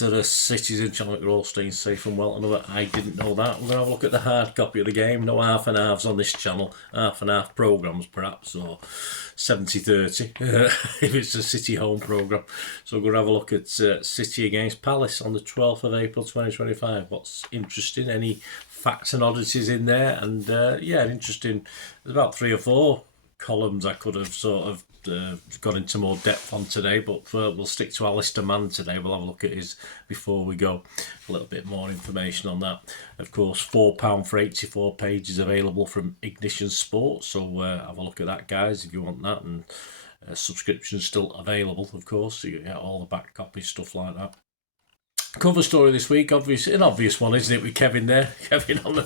to the Cities in Channel, you're all staying safe and well. Another, I didn't know that. We're going to have a look at the hard copy of the game. No half and halves on this channel. Half and half programmes, perhaps, or 70-30 if it's a City home programme. So we're going to have a look at City against Palace on the 12th of April 2025. What's interesting? Any facts and oddities in there? And yeah, interesting. There's about 3 or 4 columns I could have sort of got into more depth on today, but we'll stick to Alistair Mann today. We'll have a look at his before we go. A little bit more information on that. Of course, £4 for 84 pages available from Ignition Sports. So have a look at that, guys, if you want that. And subscription's still available, of course. So you get all the back copy stuff like that. Cover story this week, obviously an obvious one, isn't it? With Kevin there, Kevin on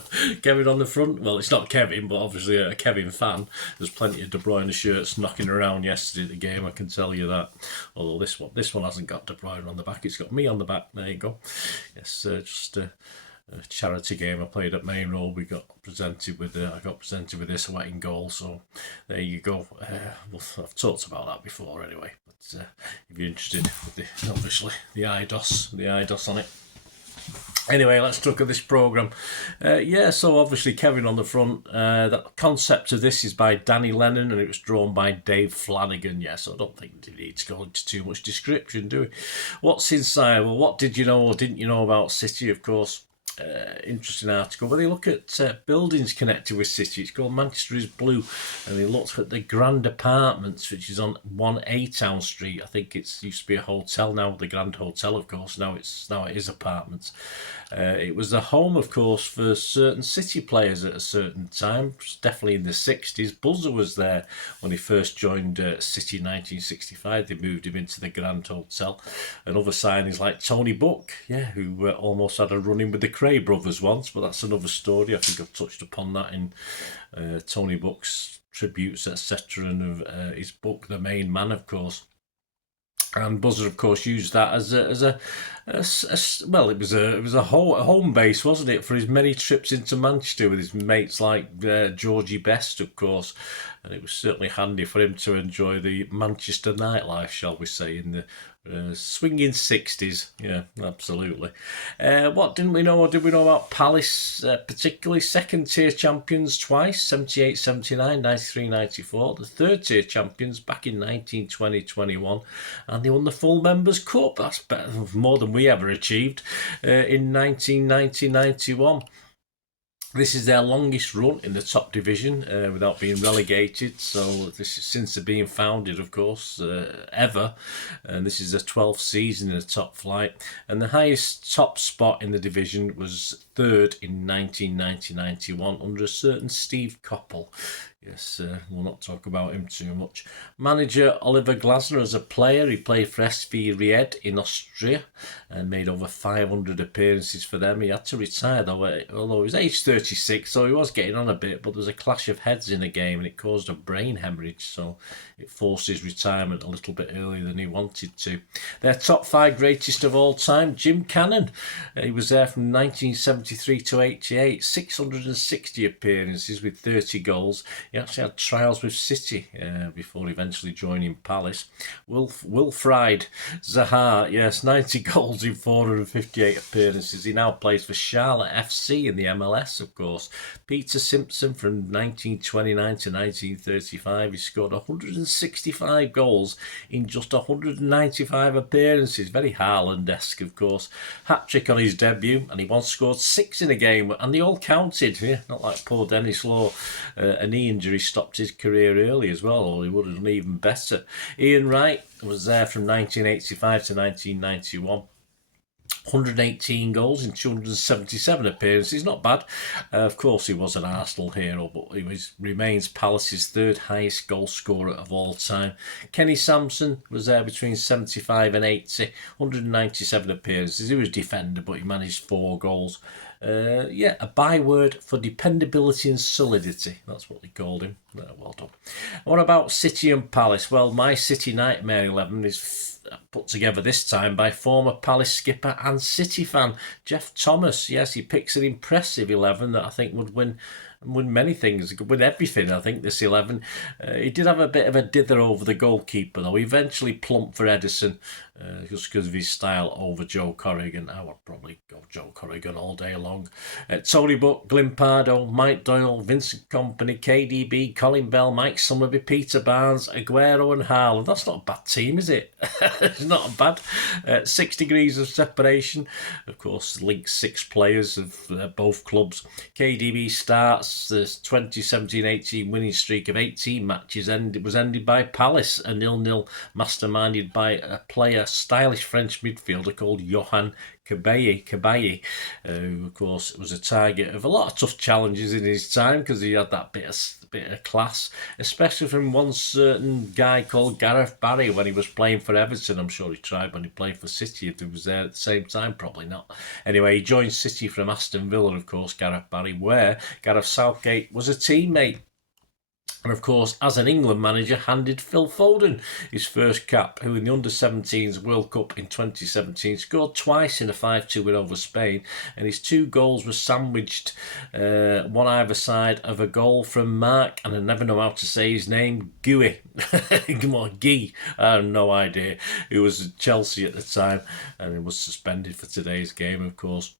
the front. Well, it's not Kevin, but obviously a Kevin fan. There's plenty of De Bruyne shirts knocking around yesterday at the game. I can tell you that. Although this one hasn't got De Bruyne on the back. It's got me on the back. There you go. Yes, just a charity game I played at Main Road. We got presented with I got presented with this wetting goal. So there you go. Well, I've talked about that before anyway. But if you're interested with obviously the IDOS on it. Anyway, let's look at this programme. Yeah, so obviously Kevin on the front. The concept of this is by Danny Lennon and it was drawn by Dave Flanagan. Yeah, so I don't think we need to go into too much description, do we? What's inside? Well, what did you know or didn't you know about City, of course? Interesting article where they look at buildings connected with City. It's called Manchester is Blue, and they looked at the Grand Apartments, which is on 1A Town Street. I think it used to be a hotel, now the Grand Hotel, of course. Now it is apartments. It was the home, of course, for certain City players at a certain time, definitely in the 60s. Buzzer was there when he first joined City in 1965. They moved him into the Grand Hotel. And other signings like Tony Buck, yeah, who almost had a run-in with the Cray brothers once, but that's another story. I think I've touched upon that in Tony Buck's tributes, etc., and of his book, The Main Man, of course. And Buzzer, of course, used that as a well, it was a home base, wasn't it, for his many trips into Manchester with his mates like Georgie Best, of course. And it was certainly handy for him to enjoy the Manchester nightlife, shall we say, in the swinging 60s. Yeah, absolutely. What didn't we know, or did we know about Palace, particularly second tier champions twice, 78, 79, 93, 94, the third tier champions back in 1920-21, and they won the full Members' Cup. That's better, more than we ever achieved in 1990-91. This is their longest run in the top division without being relegated. So this is since they're being founded, of course, ever. And this is their 12th season in the top flight. And the highest top spot in the division was third in 1990-91 under a certain Steve Coppell. Yes, we'll not talk about him too much. Manager Oliver Glasner as a player. He played for SV Ried in Austria and made over 500 appearances for them. He had to retire though, although he was age 36, so he was getting on a bit, but there was a clash of heads in a game and it caused a brain hemorrhage, so it forced his retirement a little bit earlier than he wanted to. Their top 5 greatest of all time, Jim Cannon. He was there from 1973 to 88, 660 appearances with 30 goals. He actually had trials with City before eventually joining Palace. Wilfried Zaha, yes, 90 goals in 458 appearances. He now plays for Charlotte FC in the MLS, of course. Peter Simpson from 1929 to 1935. He scored 165 goals in just 195 appearances. Very Haaland-esque, of course. Hat-trick on his debut, and he once scored 6 in a game, and they all counted. Yeah, not like poor Dennis Law. A knee injury stopped his career early as well, or he would have done even better. Ian Wright was there from 1985 to 1991. 118 goals in 277 appearances, not bad. Of course, he was an Arsenal hero, but he remains Palace's third highest goal scorer of all time. Kenny Sampson was there between 75 and 80, 197 appearances. He was a defender, but he managed 4 goals. Yeah, a byword for dependability and solidity. That's what they called him. Well done. What about City and Palace? Well, my City Nightmare 11 is put together this time by former Palace skipper and City fan Jeff Thomas. Yes, he picks an impressive 11 that I think would win won many things, he could win everything, I think, this 11. He did have a bit of a dither over the goalkeeper, though. He eventually plumped for Edison, just because of his style over Joe Corrigan. I would probably go Joe Corrigan all day long. Tony Buck, Glimpardo, Mike Doyle, Vincent Kompany, KDB, Colin Bell, Mike Summerby, Peter Barnes, Aguero and Haaland. That's not a bad team, is it? It's not bad. 6 degrees of separation. Of course, links 6 players of both clubs. KDB starts the 2017-18 winning streak of 18 matches was ended by Palace, a 0-0 masterminded by a player, stylish French midfielder called Johan Cabaye, who of course was a target of a lot of tough challenges in his time because he had that bit of class, especially from one certain guy called Gareth Barry when he was playing for Everton. I'm sure he tried when he played for City. If he was there at the same time, probably not. Anyway, he joined City from Aston Villa, of course, Gareth Barry, where Gareth Southgate was a teammate. And of course, as an England manager, handed Phil Foden his first cap, who in the Under-17s World Cup in 2017 scored twice in a 5-2 win over Spain, and his 2 goals were sandwiched, one either side of a goal from Marc, and I never know how to say his name, Guy. Come on, Guy. I have no idea. He was at Chelsea at the time, and he was suspended for today's game, of course.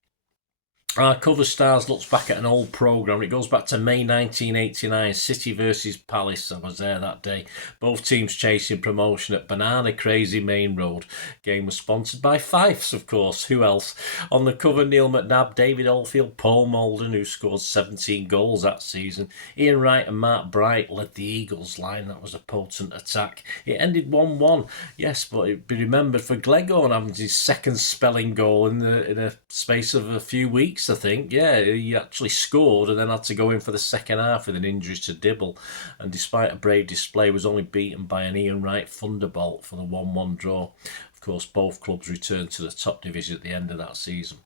Our cover stars looks back at an old programme. It goes back to May 1989, City versus Palace. I was there that day. Both teams chasing promotion at Banana Crazy Main Road. Game was sponsored by Fifes, of course. Who else? On the cover, Neil McNabb, David Oldfield, Paul Molden, who scored 17 goals that season. Ian Wright and Marc Bright led the Eagles line. That was a potent attack. It ended 1-1. Yes, but it'd be remembered for Gleghorn having his second spelling goal in a space of a few weeks, I think. Yeah, he actually scored and then had to go in for the second half with an injury to Dibble, and despite a brave display was only beaten by an Ian Wright thunderbolt for the 1-1 draw. Of course, both clubs returned to the top division at the end of that season.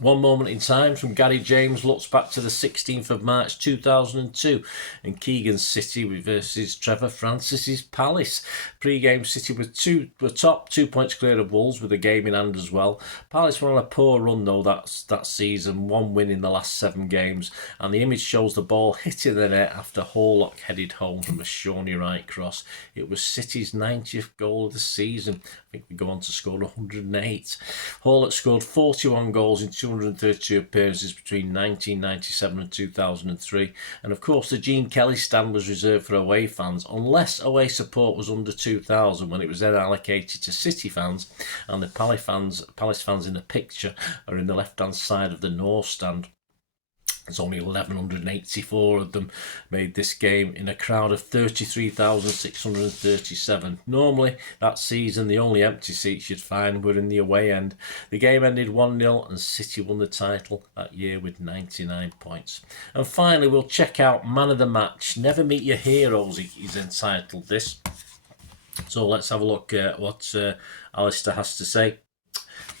One moment in time from Gary James looks back to the 16th of March 2002 in Keegan's City versus Trevor Francis's Palace. Pre-game, City were top, 2 points clear of Wolves with a game in hand as well. Palace were on a poor run though that season, 1 win in the last 7 games, and the image shows the ball hitting the net after Horlock headed home from a Shawnee Wright cross. It was City's 90th goal of the season. I think we go on to score 108. Horlock scored 41 goals in 232 appearances between 1997 and 2003. And of course, the Gene Kelly stand was reserved for away fans, unless away support was under 2,000, when it was then allocated to City fans. And the Palace fans in the picture are in the left-hand side of the North stand. There's only 1,184 of them made this game in a crowd of 33,637. Normally, that season, the only empty seats you'd find were in the away end. The game ended 1-0 and City won the title that year with 99 points. And finally, we'll check out Man of the Match. Never Meet Your Heroes, he's entitled this. So let's have a look at what Alistair has to say.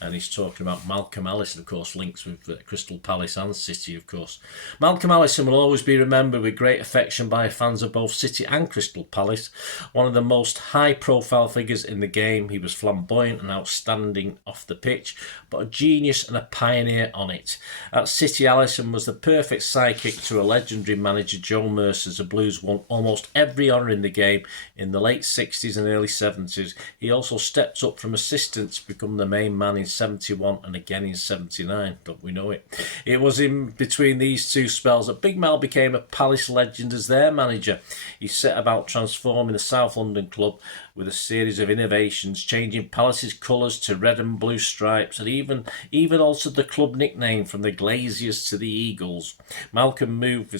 And he's talking about Malcolm Allison, of course, links with Crystal Palace and City, of course. Malcolm Allison will always be remembered with great affection by fans of both City and Crystal Palace. One of the most high-profile figures in the game, he was flamboyant and outstanding off the pitch, but a genius and a pioneer on it. At City, Allison was the perfect sidekick to a legendary manager, Joe Mercer. The Blues won almost every honour in the game in the late 60s and early 70s. He also stepped up from assistant to become the main man in 71 and again in 79. Don't we know it? It was in between these two spells that Big Mal became a Palace legend as their manager. He set about transforming the South London club with a series of innovations, changing Palace's colours to red and blue stripes, and even altered the club nickname from the Glaziers to the Eagles. Malcolm mixed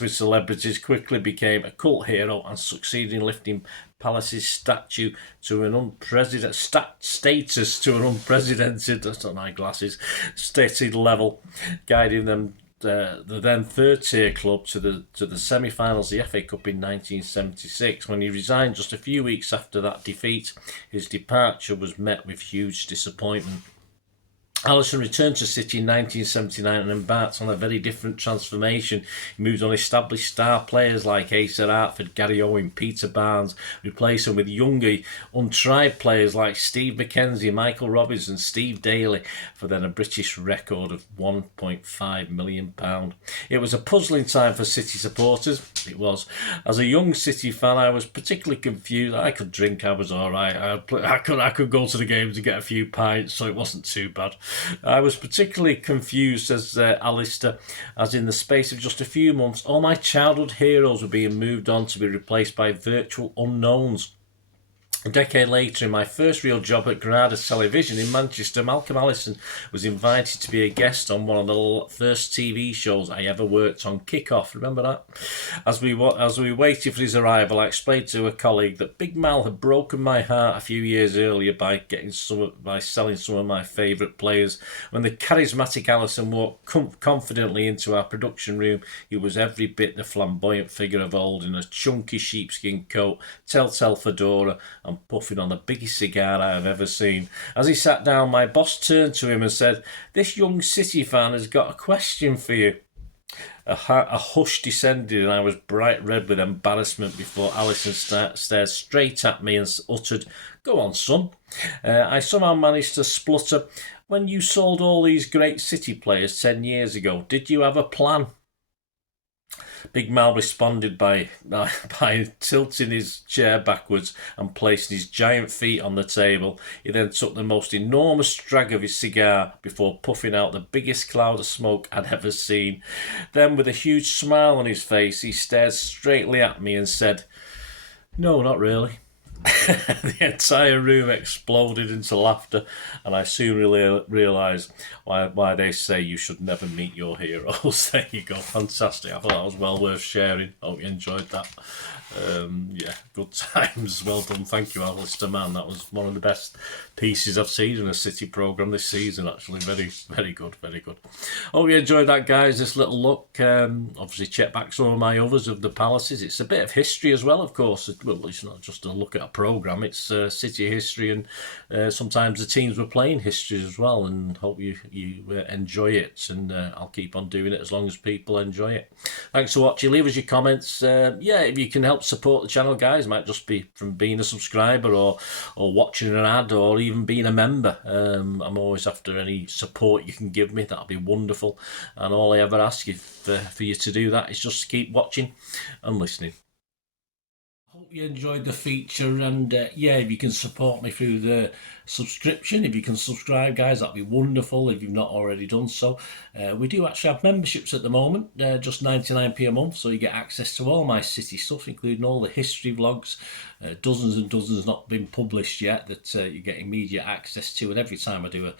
with celebrities, quickly became a cult hero and succeeded in lifting Palace's status to an unprecedented stated level, guiding them the then third tier club to the semi-finals of the FA Cup in 1976. When he resigned just a few weeks after that defeat, his departure was met with huge disappointment. Alisson returned to City in 1979 and embarked on a very different transformation. He moved on established star players like Asa Hartford, Gary Owen, Peter Barnes, replaced them with younger, untried players like Steve McKenzie, Michael Robinson, Steve Daly, for then a British record of £1.5 million. It was a puzzling time for City supporters. It was. As a young City fan, I was particularly confused. I could drink, I was all right. I could go to the games and get a few pints, so it wasn't too bad. I was particularly confused, says Alistair, as in the space of just a few months, all my childhood heroes were being moved on to be replaced by virtual unknowns. A decade later, in my first real job at Granada's Television in Manchester, Malcolm Allison was invited to be a guest on one of the first TV shows I ever worked on, Kick-Off. Remember that? As we waited for his arrival, I explained to a colleague that Big Mal had broken my heart a few years earlier by selling some of my favourite players. When the charismatic Allison walked confidently into our production room, he was every bit the flamboyant figure of old in a chunky sheepskin coat, telltale fedora, and puffing on the biggest cigar I have ever seen. As he sat down, my boss turned to him and said, "This young City fan has got a question for you." A hush descended and I was bright red with embarrassment before Alison stared straight at me and uttered, "Go on, son." I somehow managed to splutter, "When you sold all these great City players 10 years ago, did you have a plan?" Big Mal responded by tilting his chair backwards and placing his giant feet on the table. He then took the most enormous drag of his cigar before puffing out the biggest cloud of smoke I'd ever seen. Then, with a huge smile on his face, he stared straightly at me and said, "No, not really." The entire room exploded into laughter, and I soon realised why they say you should never meet your heroes. There you go, fantastic. I thought that was well worth sharing. Hope you enjoyed that. Yeah, good times. Well done. Thank you, Alistair, man. That was one of the best pieces I've seen in a City programme this season, actually. Very, very good, very good. Hope you enjoyed that, guys, this little look. Obviously, check back some of my others of the Palaces. It's a bit of history as well, of course. Well, it's not just a look at a programme, it's City history, and sometimes the teams were playing history as well, and hope you enjoy it, and I'll keep on doing it as long as people enjoy it. Thanks for watching. Leave us your comments. Yeah, if you can help support the channel, guys, might just be from being a subscriber or watching an ad or even being a member. I'm always after any support you can give me. That'll be wonderful, and all I ever ask you for you to do that is just keep watching and listening. Hope you enjoyed the feature, and yeah, if you can support me through the subscription, if you can subscribe, guys, that'd be wonderful if you've not already done so. We do actually have memberships at the moment, just 99p a month, so you get access to all my City stuff, including all the history vlogs, dozens and dozens not been published yet that you get immediate access to, and every time I do a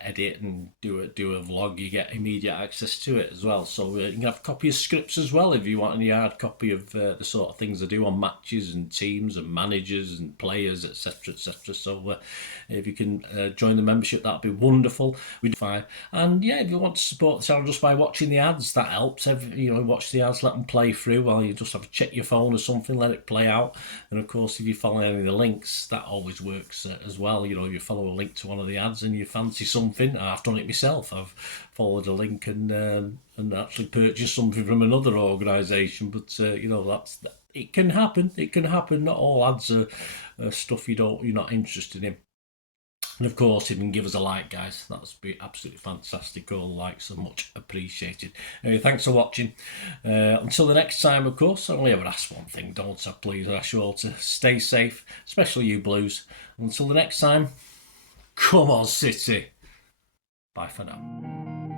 edit and do a vlog, you get immediate access to it as well. So you can have a copy of scripts as well if you want any hard copy of the sort of things I do on matches and teams and managers and players, etc, etc. So if you can join the membership, that'd be wonderful. We'd fine. And yeah, if you want to support the channel just by watching the ads, that helps. Watch the ads, let them play through while you just have to check your phone or something, let it play out. And of course, if you follow any of the links, that always works as well. If you follow a link to one of the ads and you fancy something, I've done it myself. I've followed a link and actually purchased something from another organisation. But it can happen. It can happen. Not all ads are stuff you're not interested in. And of course, if you can give us a like, guys, that would be absolutely fantastic. All likes are much appreciated. Anyway, thanks for watching. Until the next time, of course, I only ever ask one thing, don't I? Please, I ask you all to stay safe, especially you Blues. Until the next time, come on, City. Bye for now.